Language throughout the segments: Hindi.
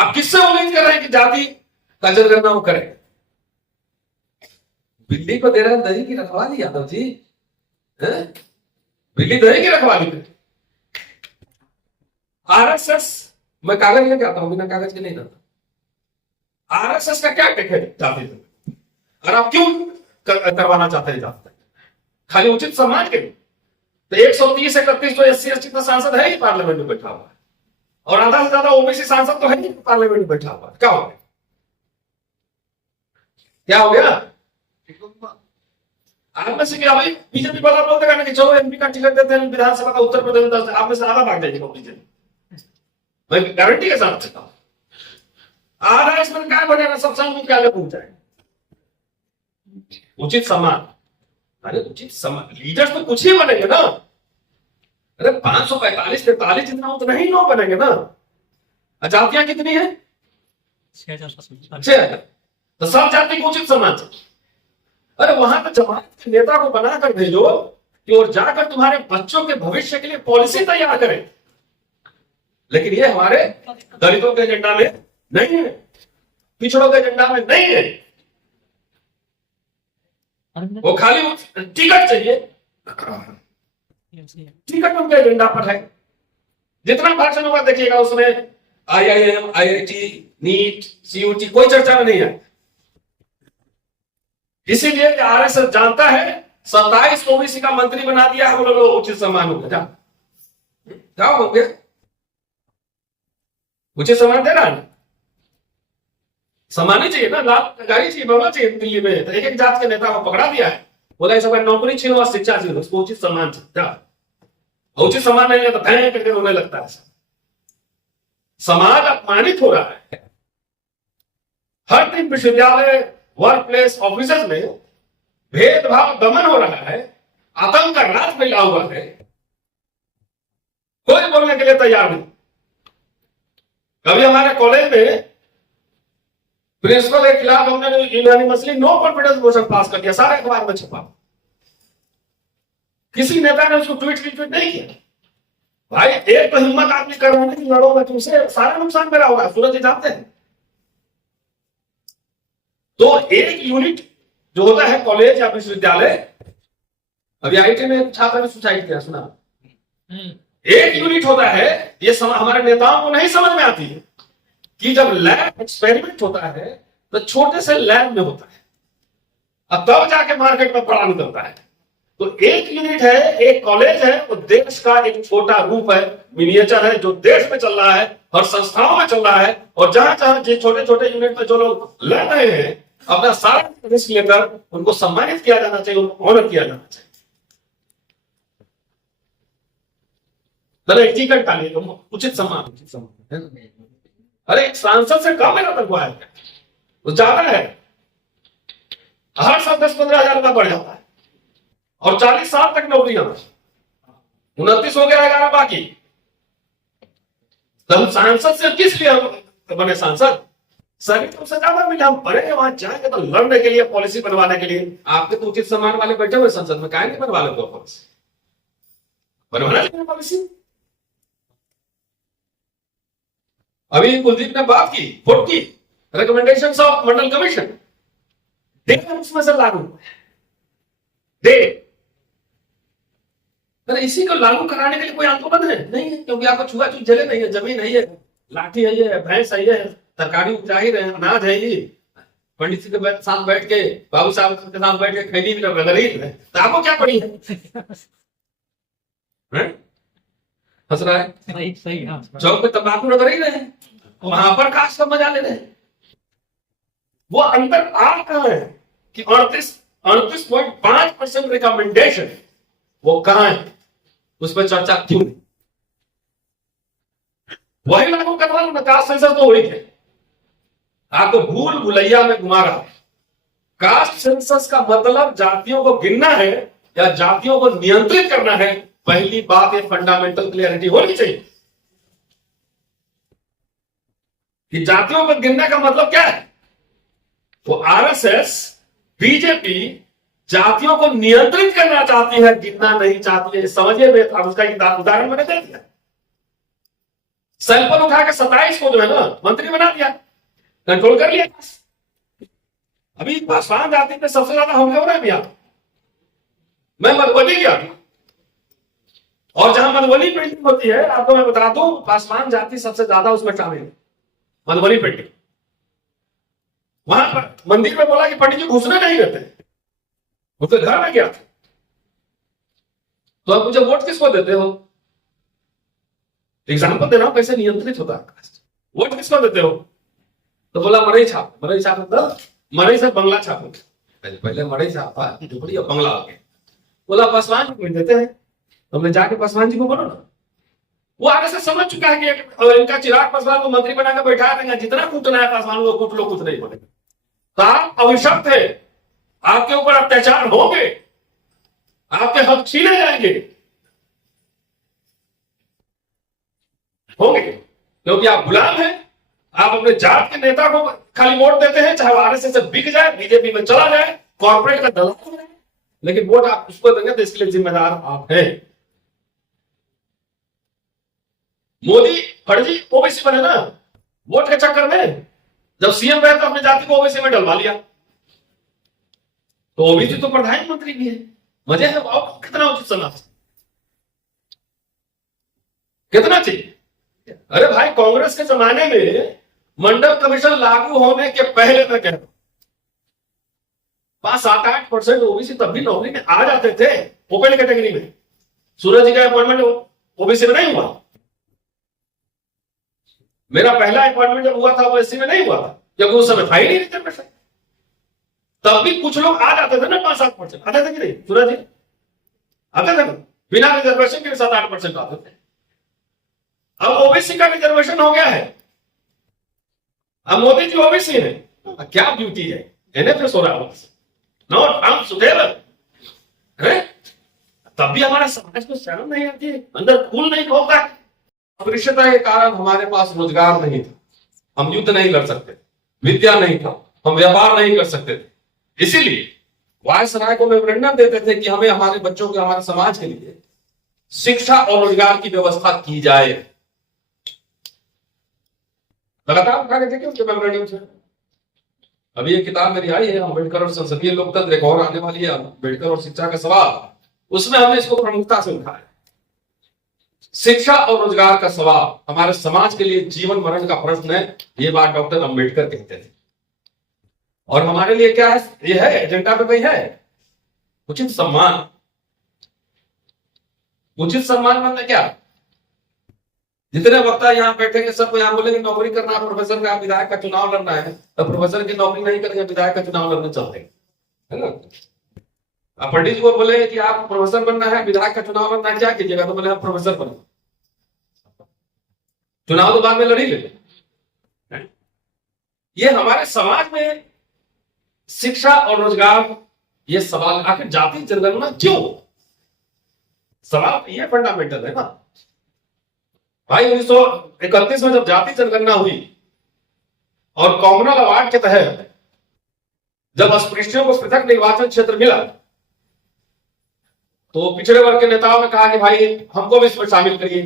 आप किससे उम्मीद कर रहे हैं कि जाति का जनगणना वो करे? बिल्ली को दे रहे हैं दही की रखवाली यादव जी, है? बिल्ली दही की रखवाली करे। आरएसएस, मैं कागज लेके आता हूं, बिना कागज के नहीं आता। आरएसएस का क्या टेक है जाति से? और आप क्यों करवाना चाहते हैं जाति? खाली उचित सम्मान के लिए? तो 130 31 तो एससी एसटी का सांसद है ही पार्लियामेंट में बैठा हुआ है, और आधा से ज्यादा ओबीसी सांसद तो है ही पार्लियामेंट में बैठा हुआ है। क्या हो गया? क्या हो गया? आप में से क्या भाई बीजेपी वाला बोल देगा ना कि चलो एमपी का टिकट देते हैं, विधानसभा का उत्तर प्रदेश में 10, आप में से आधा भाग जाएगा बीजेपी, मैं गारंटी के साथ कहता हूं। आधा इसमें क्या बनेगा? सब संग क्या पहुंच जाएगा। उचित सम्मान, अरे उचित सम्मान, लीडर्स तो कुछ ही बनेंगे ना। अरे 545 43 जितना उतना ही लोग बनेंगे ना। जातियां कितनी है? 6,000। तो सब जाति को उचित सम्मान चाहिए। अरे वहां पर जमात के नेता को बनाकर भेजो कि और जाकर तुम्हारे बच्चों के भविष्य के लिए पॉलिसी तैयार करें। लेकिन ये हमारे दलितों के एजेंडा में नहीं है, पिछड़ों के एजेंडा में नहीं है। वो खाली टिकट चाहिए, टिकट उनके एजेंडा पर है। जितना भाषण होगा देखिएगा उसमें आईआईएम, आईआईटी, नीट, सीयूटी कोई चर्चा में नहीं है। इसीलिए आरएसएस जानता है 27 ओबीसी का मंत्री बना दिया है, बोलो उचित सम्मान हो गया। क्या हो गया? उचित सम्मान दे रहा है, सम्मान ही चाहिए ना, लाभ गाड़ी चाहिए, बोलना चाहिए। दिल्ली में तो एक एक जात के नेता को पकड़ा दिया है, बोला इस नौकरी छीनो और शिक्षा छीनो, उसको उचित सम्मान चाहिए। उचित सम्मान नहीं है तो भैं करके रोने लगता है। समाज अपमानित हो रहा है। हर दिन विश्वविद्यालय, वर्क प्लेस, ऑफिसेज में भेदभाव दमन हो रहा है, आतंक का राज फैला हुआ है, कोई बोलने के लिए तैयार नहीं। कभी हमारे कॉलेज में प्रिंसिपल के खिलाफ हमने unanimously no confidence motion pass कर दिया, सारे अखबार में छपा। किसी नेता ने उसको ट्वीट नहीं किया। भाई एक तो हिम्मत आदमी करवाने की लड़ोगे तुमसे सारा नुकसान मेरा होगा, सूरज जी जानते हैं। तो एक यूनिट जो होता है कॉलेज या विश्वविद्यालय, अभी आईटी में छात्र ने सुसाइड किया, सुना? एक यूनिट होता है, ये हमारे नेताओं को नहीं समझ में आती है कि जब लैब एक्सपेरिमेंट होता है तो छोटे से लैब में होता है, अब तब जाके मार्केट में बड़ा निकलता है। तो एक यूनिट है, एक कॉलेज है, वो देश का एक छोटा रूप है, मिनिएचर है, जो देश में चल रहा है और संस्थाओं में चल रहा है। और जहां जहां छोटे छोटे यूनिट में जो लोग लड़ रहे हैं, अपना सारा रिस्क लेकर उनको सम्मानित किया जाना चाहिए, उनको ऑनर किया जाना चाहिए। एक टिकट का लिए उचित सम्मान, उचित सम्मान। अरे एक सांसद से कम मेरा तनख्वाह है, वो ज्यादा है। हर साल 10-15 हजार रुपया बढ़ जाता है और 40 साल तक नौकरी है। 29 हो गया, 11 बाकी। तो हम सांसद से किस लिए बने सांसद? सभी तुमसे ज्यादा मिले, हम बड़े हैं, वहां जाएंगे तो लड़ने के लिए, पॉलिसी बनवाने के लिए। आपके तो उचित सम्मान वाले बैठे हुए संसद में, काहे नहीं बनवा लेते पॉलिसी? बनवाना चाहिए पॉलिसी। अभी कुलदीप ने बात की 40 रिकमेंडेशंस ऑफ मंडल कमीशन, उसमें से लागू दे। इसी को लागू कराने के लिए कोई आंदोलन है नहीं है, क्योंकि आपको छुआछूत जगह नहीं है, जमीन है, ये लाठी है, ये भैंस है, ये तरकारी उपजाहिर है, अनाज है, ये पंडित जी के साथ बैठ के, बाबू साहब के साथ बैठ के खैनी भी रगड़ रही है, तो आपको क्या पड़ी है? हंस रहा है, सही चौक पे तंबाकू रगड़ रही रहे, वहां पर काश का मजा ले रहे। वो अंतर आ कहां है कि 38.5% रिकमेंडेशन वो कहां है, उस पर चर्चा क्यों नहीं? वही लागू करवा लो ना, कास्ट सेंसस तो वही है, आपको भूल भुलैया में घुमा रहा है। कास्ट सेंसस का मतलब जातियों को गिनना है या जातियों को नियंत्रित करना है? पहली बात ये फंडामेंटल क्लियरिटी होनी चाहिए कि जातियों को गिनने का मतलब क्या है। तो आरएसएस, बीजेपी जातियों को नियंत्रित करना चाहती है, गिनना नहीं चाहती है। समझिए, उसका उदाहरण मैंने दे दिया। सैंपल उठा के 27 को जो है ना मंत्री बना दिया, कंट्रोल कर लिया। अभी पासवान जाति पे सबसे ज्यादा हमले हो रहे हैं बिहार। मैं मधुबनी गया और जहां मधुबनी पेंटिंग होती है, आपको मैं बता दूं, पासवान जाति सबसे ज्यादा उसमें शामिल है, मधुबनी पेंटिंग। वहां पर मंदिर में बोला कि पंडित जी घुसने नहीं देते, उसके घर में गया था। तो आप मुझे वोट किसको देते हो? एग्जाम्पल दे रहा हूं कैसे नियंत्रित होता है। वोट किसको देते हो? तो बोला मरई छाप। मरई छाप मतलब मरई से बंगला छाप। पहले मरई छाप था, झुपड़ी और बंगला आ गया। बोला पासवान जी को देते हैं। हमने जाके पासवान जी को बोलो ना। वो आगे से समझ चुका है कि इनका चिराग पासवान को मंत्री बनाकर बैठा देंगे, जितना कूटना है पासवान को कूट लो, कुछ नहीं बनेगा। तो आप अभिशप्त है, आपके ऊपर अत्याचार होंगे, आपके हक छीने जाएंगे, होंगे, क्योंकि आप गुलाम हैं। आप अपने जात के नेता को खाली वोट देते हैं, चाहे वो आरएसएस से बिक जाए, बीजेपी में चला जाए, कॉर्पोरेट का दलाल है, लेकिन वोट आप उसको देंगे तो इसके लिए जिम्मेदार आप हैं। मोदी फर्जी ओबीसी बने ना वोट के चक्कर में। जब सीएम रहे तो अपनी जाति को ओबीसी में डलवा लिया, तो ओबीसी तो प्रधानमंत्री भी है। मजे है, कितना उचित समाज, कितना चाहिए। अरे भाई, कांग्रेस के जमाने में मंडल कमीशन लागू होने के पहले मैं कह रहा हूं 5-7-8% ओबीसी तब भी नौकरी में आ जाते थे, ओपन कैटेगरी में। सूरज जी का अपॉइंटमेंट ओबीसी में नहीं हुआ। मेरा पहला अपॉइंटमेंट जब हुआ था वो एससी में नहीं हुआ था, क्योंकि उस समय था ही नहीं रिजर्वेशन। तब भी कुछ लोग आ जाते थे ना, 5-7% आते थे कि नहीं सूरज जी? आते थे ना, बिना रिजर्वेशन के 7-8% आते थे। अब ओबीसी का रिजर्वेशन हो गया है, अब मोदी जी ओबीसी है, क्या ब्यूटी है। एनएफएस हो रहा है, नॉट हम सुटेबल है। तब भी हमारे समाज को शर्म नहीं आती, अंदर फूल नहीं खोलता है। अस्पृश्यता के कारण हमारे पास रोजगार नहीं था, हम युद्ध नहीं लड़ सकते, विद्या नहीं था, हम व्यापार नहीं कर सकते थे। इसीलिए वायसराय को मेमोरेंडम देते थे कि हमें हमारे बच्चों के, हमारे समाज के लिए शिक्षा और रोजगार की व्यवस्था की जाए। लगातार उठा के देखिए उनके मेमोरेंडम से। अभी एक किताब मेरी आई है, अम्बेडकर और संसदीय लोकतंत्र, एक और आने वाली है, अम्बेडकर और शिक्षा का सवाल। उसमें हमने इसको प्रमुखता से उठाया। शिक्षा और रोजगार का सवाल हमारे समाज के लिए जीवन मरण का प्रश्न है, ये बात डॉक्टर अम्बेडकर कहते थे। और हमारे लिए क्या है, ये है एजेंडा पे कोई है उचित सम्मान। उचित सम्मान मतलब क्या? जितने वक्ता यहाँ बैठेंगे सबको यहाँ बोलेंगे नौकरी करना है प्रोफेसर का, विधायक का चुनाव लड़ना है, तो प्रोफेसर की नौकरी नहीं करेंगे, विधायक का चुनाव लड़ने चलते है ना। अब पंडित जी को बोले कि आप प्रोफेसर बनना है, विधायक का चुनाव लड़ना है, क्या कीजिएगा? तो बोले हम प्रोफेसर बने, चुनाव तो बाद में लड़ी ले। ये हमारे समाज में शिक्षा और रोजगार, ये सवाल आखिर जाति जनगणना क्यों? सवाल ये फंडामेंटल है ना भाई। 1931 में जब जाति जनगणना हुई और कॉमनल अवार्ड के तहत जब अस्पृश्यों को पृथक निर्वाचन क्षेत्र मिला, तो पिछड़े वर्ग के नेताओं ने कहा कि भाई हमको भी इसमें शामिल करिए।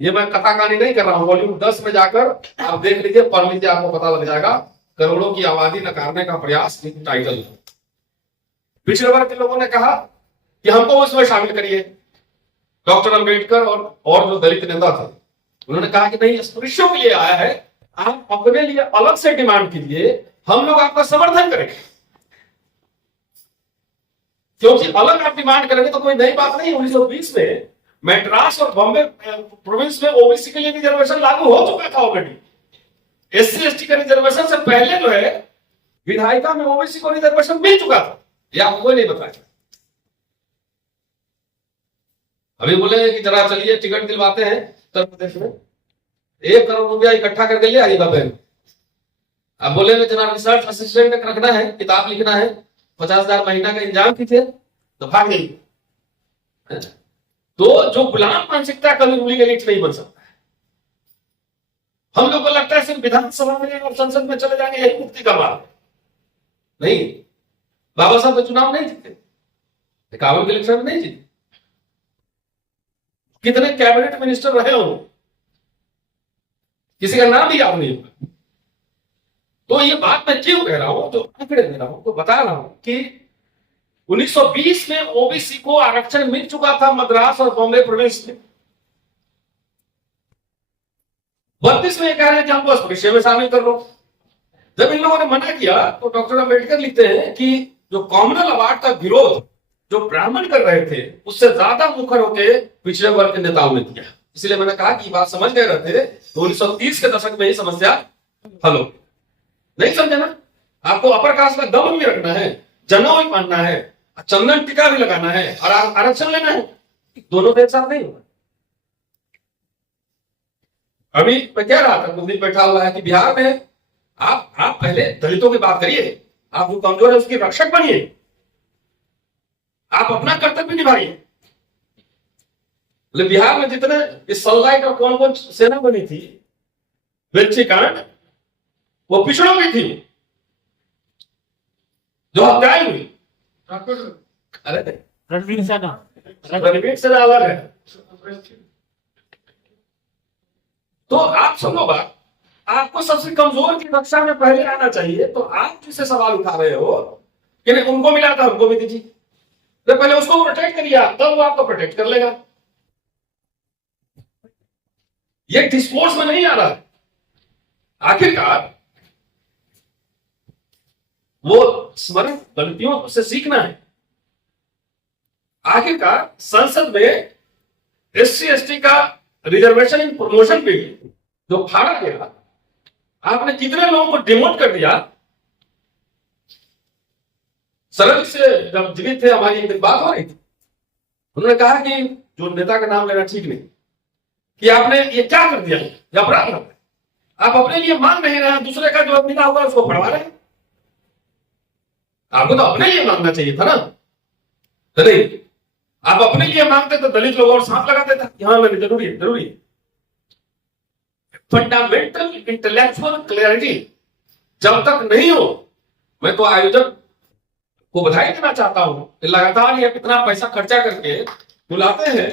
ये मैं कथा कहानी नहीं कर रहा हूं, वॉल्यूम 10 में जाकर आप देख लीजिए, पढ़ लीजिए, आपको पता लग जाएगा। करोड़ों की आबादी नकारने का प्रयास टाइटल। पिछड़े वर्ग के लोगों ने कहा कि हमको उसमें शामिल करिए। डॉक्टर अंबेडकर और जो दलित नेता थे, उन्होंने कहा कि नहीं, अस्पृश्यों के लिए आया है, आप अपने लिए अलग से डिमांड कीजिए, हम लोग आपका समर्थन करेंगे। क्योंकि अलग आप डिमांड करेंगे तो कोई नई बात नहीं। 1920 में मैड्रास और बॉम्बे प्रोविंस में ओबीसी के लिए रिजर्वेशन लागू हो चुका था ऑलरेडी। एससी एसटी का रिजर्वेशन से पहले जो है विधायिका में ओबीसी को रिजर्वेशन मिल चुका था, यह आपको कोई नहीं बताया। अभी बोले कि जरा चलिए टिकट दिलवाते हैं उत्तर प्रदेश में, 1 करोड़ रुपया इकट्ठा करके ले आइएगा बैंक। अब बोले जरा रिसर्च असिस्टेंट रखना है, किताब लिखना है, 50,000 महीना का इंतजाम कीजिए, तो भाग गई। तो जो गुलाम मानसिकता कभी रूलिंग एलिट नहीं बन सकता है। हम लोग को लगता है सिर्फ विधानसभा में और संसद में चले जाएंगे यही मुक्ति का मार्ग है। नहीं, बाबा साहब तो चुनाव नहीं जीते, 51 के इलेक्शन में नहीं जीते। कितने कैबिनेट मिनिस्टर रहे हो, किसी का नाम भी याद नहीं होगा। तो ये बात मैं क्यों कह रहा हूं, जो आंकड़े दे रहा हूं, तो बता रहा हूं कि 1920 में ओबीसी को आरक्षण मिल चुका था मद्रास और बॉम्बे प्रोविंस में। 32 में कह रहे हैं कि हमको स्पृश्य में शामिल कर लो। जब इन लोगों ने मना किया तो डॉक्टर अम्बेडकर लिखते हैं कि जो कॉमनल अवार्ड का विरोध जो ब्राह्मण कर रहे थे उससे ज्यादा मुखर होकर पिछड़े वर्ग के नेताओं ने किया। इसलिए मैंने कहा कि बात समझ गए रहते तो 1930 के दशक में ही समस्या हल हो। नहीं समझे ना? आपको अपर कास्ट का दम भी रखना है, जनेऊ भी पहनना है, चंदन टीका भी लगाना है और आरक्षण लेना है, दोनों एक साथ नहीं होगा। अभी मैं कह रहा था, कुछ दिन बैठा हुआ है कि बिहार में आप पहले दलितों की बात करिए, आप जो कमजोर है उसके रक्षक बनिए, आप अपना कर्तव्य निभाइए। बिहार में जितने इस सनलाइट और कौन कौन सेना बनी थी, वेल्ची कांड, वो पिछड़ों की थी जो हत्याएं हुई। अरे रणवीर सेना अलग है। तो आप सुनो बात, आपको सबसे कमजोर की रक्षा में पहले आना चाहिए। तो आप जिससे सवाल उठा रहे हो कि नहीं उनको मिला था हमको भी दीजिए, तो पहले उसको प्रोटेक्ट करिए, तब वो आपको प्रोटेक्ट कर लेगा। ये डिस्कोर्स में नहीं आ रहा है। आखिरकार वो स्मरण गलतियों से सीखना है। आखिरकार संसद में SC ST का रिजर्वेशन इन प्रमोशन बिल जो फाड़ा गया, आपने कितने लोगों को डिमोट कर दिया। सरल से जब जीवित थे हमारी एक बात हो रही थी, उन्होंने कहा कि जो नेता का नाम लेना ठीक नहीं, कि आपने ये क्या कर दिया, ये अपराध है। आप अपने लिए मांग नहीं रहे हैं, दूसरे का जो मिला हुआ उसको पढ़वा रहे हैं। आपको तो अपने लिए मांगना चाहिए था ना। तो नहीं, आप अपने लिए मांगते तो दलित लोग और सांप लगाते थे कि हाँ मैंने जरूरी है, जरूरी है। फंडामेंटल इंटेलेक्चुअल क्लैरिटी जब तक नहीं हो, मैं तो आयोजक को बधाई देना चाहता हूं कि लगातार ये कितना पैसा खर्चा करके बुलाते हैं।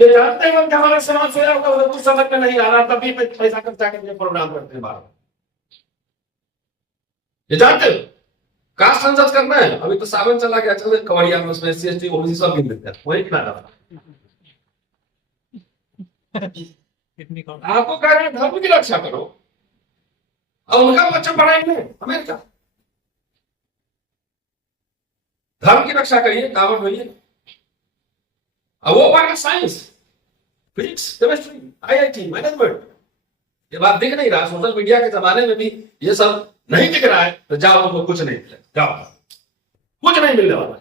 ये जानते हैं कि हमारा समाज सोया होगा, कुछ समझ में नहीं आ रहा, तभी पैसा खर्चा करके प्रोग्राम करते हैं बार। ये जानते हो कास्ट सेंसस करना है, अभी तो सावन चला गया, चल कवड़िया में उसमें SC ST OBC सब मिल देते हैं, वही कितना आपको कह रहे हैं धर्म की रक्षा करो और उनका बच्चा पढ़ाएंगे अमेरिका। धर्म की रक्षा करिए, कावड़ होइए। अब वो पढ़ा science, physics, chemistry, IIT, management. ये बात दिख नहीं रहा, सोशल मीडिया के जमाने में भी ये सब नहीं दिख रहा है, तो जाओ, उनको कुछ नहीं मिले, जाओ, कुछ नहीं मिलने वाला।